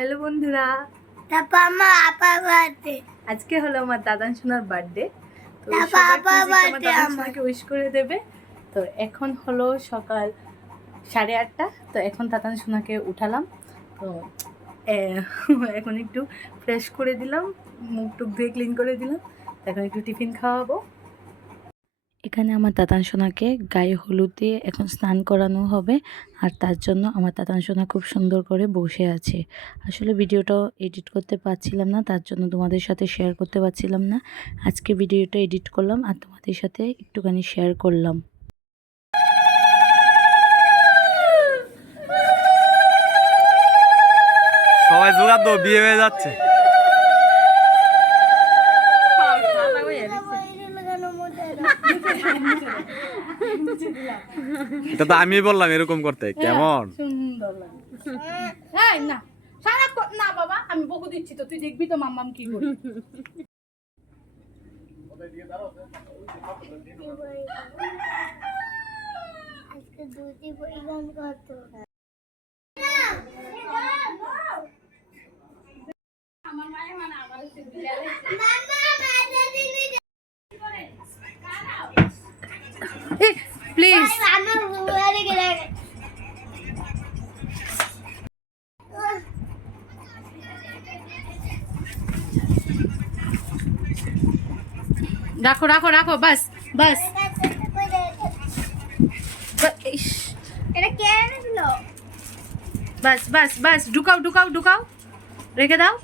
Hello বন্ধুরা। তারপর আমার আপা বাড়তে আজকে হলো আমার দাদান সোনার বার্থডে। তো তারপর সবাই আবার please আমার birthday দাদান উইশ করে দেবে। তো এখন হলো সকাল সাড়ে আটটা। তো এখন দাদান সোনাকে উঠালাম। তো এখন একটু ফ্রেশ করে দিলাম। মুখ টুক ধুয়ে ক্লিন করে দিলাম। এখন একটু টিফিন খাওয়াবো। এখানে আমার দাদান সোনাকে গায়ে হলুদ দিয়ে এখন স্নান করানো হবে। আর তার জন্য আমার দাদান সোনা খুব সুন্দর করে বসে আছে। আসলে ভিডিওটা এডিট করতে পারছিলাম না, তার জন্য তোমাদের সাথে শেয়ার করতে পারছিলাম না। আজকে ভিডিওটা এডিট করলাম আর তোমাদের সাথে একটুখানি শেয়ার করলাম। সবাই জোগাড় বিয়ে হয়ে যাচ্ছে। এটা তো আমি বললাম এরকম করতে। কেমন? সুন্দর লাগে এই না। সারা না বাবা আমি বকু দিচ্ছি তো তুই দেখবি তো মাম্মাম কি করি আজকে দুটি পরিমাণ কত প্লিজ আমার বুয়ারে গেলে রাখো রাখো রাখো বাস বাস বা- ইস, এটা কে এনেছিল বাস বাস বাস ঢুকাও ঢুকাও ঢুকাও রেখে দাও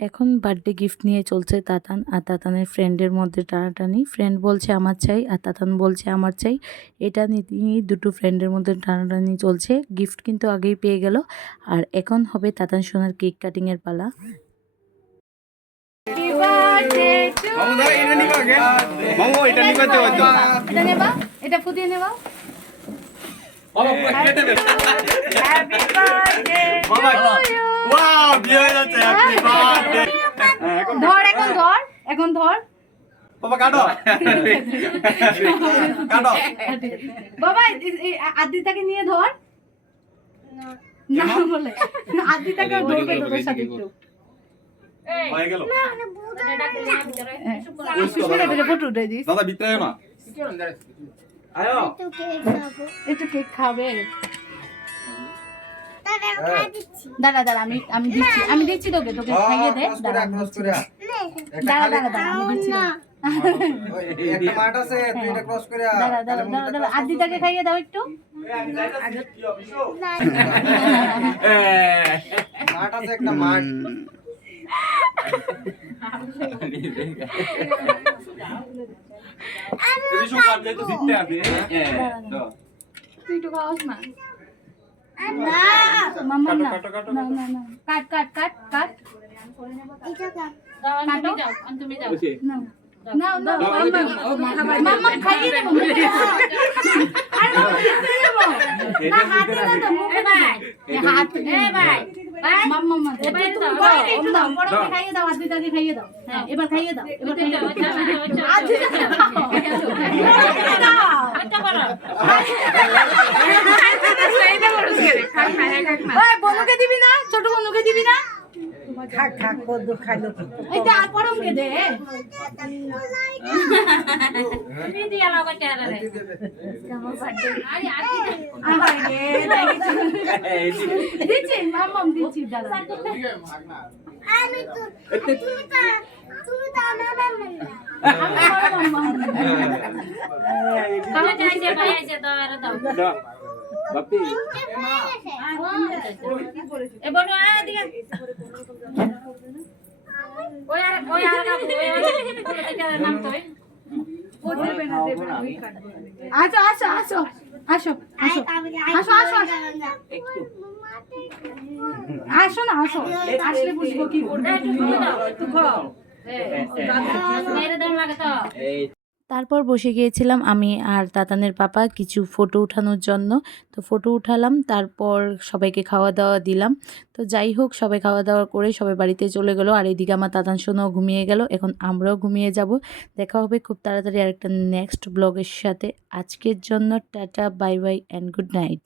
এখন বার্থডে গিফট নিয়ে চলছে তাতান আর তাতানের ফ্রেন্ডের মধ্যে টানাটানি। ফ্রেন্ড বলছে আমার চাই আর তাতান বলছে আমার চাই। এটা নিয়ে দুটো ফ্রেন্ডের মধ্যে টানাটানি চলছে। গিফট কিন্তু আগেই পেয়ে গেল। আর এখন হবে তাতান সোনার কেক কাটিংয়ের পালা। এটা নেবা। হ্যাপি বার্থডে বিয়ে যাচ্ছে birthday। ধর এখন ধর এখন ধর। বাবা কাটো। কাটো। বাবা আদিতাকে নিয়ে ধর। না। বলে। আদিতাকে ধরবে তোদের সাথে একটু। হয়ে দাদা ভিতরে না আয়ো। তো কে খাব। একটু কেক খাবে। দিচ্ছি। দাঁড়া দাঁড়া আমি আমি দিচ্ছি। আমি দিচ্ছি তোকে তোকে খাইয়ে দে। দাঁড়া দাঁড়া দাঁড়া দাঁড়া আমি দিচ্ছি দাঁড়া আদিতাকে খাইয়ে দাও একটু। একটু খাওয়াস না না মাম্মা না কাটো, কাটো, না না না কাট কাট কাট কাট এটা খা না না না মাম্মা মাম্মা খাইয়ে দেবো মুখে মাম্মা মুখে দেবো না হাতে না তো মুখে হাতে এ ভাই। এবার বন্ধুকে দিবি খাইয়ে দাও খাইয়ে দাও? হ্যাঁ এবার খাইয়ে দাও। এবার খাইয়ে দাও আদিতাকে দাও বড়কে দাও ওই বনুকে দিবি না ছোট বনুকে দিবি না খাক খাক কদ্দু খাইলো কি এই তো আর পরমকে দে? আহারে, দিচ্ছি মাম্মাম দিচ্ছি দাদা। আমি তো তুমি তো তুমি তো আমার মামা না আমি বড় মাম্মাম বাপি। আসো আসো আসো আসো আসো আসো, আসো, আসো। আসো না আসো। আসলে বুঝব কি করবে। তারপর বসে গিয়েছিলাম আমি আর তাতানের পাপা কিছু ফটো উঠানোর জন্য। তো ফটো উঠালাম, তারপর সবাইকে খাওয়া দাওয়া দিলাম। তো যাই হোক, সবাই খাওয়া দাওয়া করে সবাই বাড়িতে চলে গেলো। আর এদিকে আমার তাতান সোনাও ঘুমিয়ে গেল। এখন আমরাও ঘুমিয়ে যাব। দেখা হবে খুব তাড়াতাড়ি আরেকটা নেক্সট ব্লগের সাথে। আজকের জন্য tata bye bye and good night